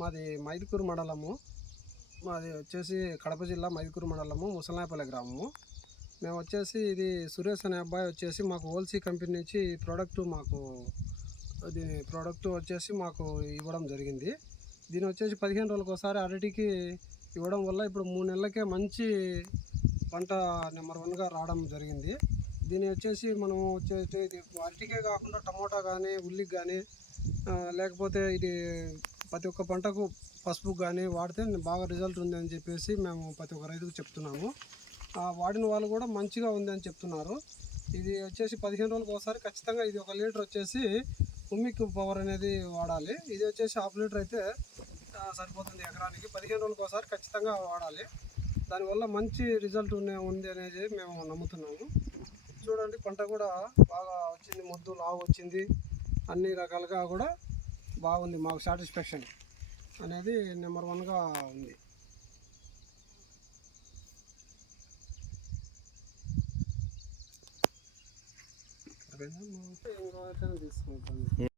మాది మైదుకూరు మండలము. మాది వచ్చేసి కడప జిల్లా మైదుకూరు మండలము ముసలాయపల్లి గ్రామము. మేము వచ్చేసి ఇది సురేష్ అనే అబ్బాయి వచ్చేసి మాకు ఓల్సీ కంపెనీ నుంచి ప్రోడక్ట్ మాకు దీని ప్రోడక్ట్ వచ్చేసి మాకు ఇవ్వడం జరిగింది. దీని వచ్చేసి పదిహేను రోజులకు ఒకసారి అరటికి ఇవ్వడం వల్ల ఇప్పుడు మూడు నెలలకే మంచి పంట నెంబర్ వన్గా రావడం జరిగింది. దీని వచ్చేసి మనం వచ్చేసి ఇది అరటికే కాకుండా టమోటా కానీ ఉల్లికి కానీ లేకపోతే ఇది ప్రతి ఒక్క పంటకు పసుపు కానీ వాడితే బాగా రిజల్ట్ ఉంది అని చెప్పేసి మేము ప్రతి ఒక్క రైతుకు చెప్తున్నాము. వాడిన వాళ్ళు కూడా మంచిగా ఉంది అని చెప్తున్నారు. ఇది వచ్చేసి పదిహేను రోజులకు ఒకసారి ఖచ్చితంగా ఇది ఒక లీటర్ వచ్చేసి ఉమ్మిక్ పవర్ అనేది వాడాలి. ఇది వచ్చేసి హాఫ్ లీటర్ అయితే సరిపోతుంది ఎకరానికి. పదిహేను రోజులకు ఒకసారి ఖచ్చితంగా వాడాలి. దానివల్ల మంచి రిజల్ట్ ఉన్న ఉంది అనేది మేము నమ్ముతున్నాము. చూడండి పంట కూడా బాగా వచ్చింది మొద్దు లావు వచ్చింది. అన్ని రకాలుగా కూడా బాగుంది మాకు సాటిస్ఫాక్షన్ అనేది నెంబర్ వన్గా ఉంది. తీసుకుంటాను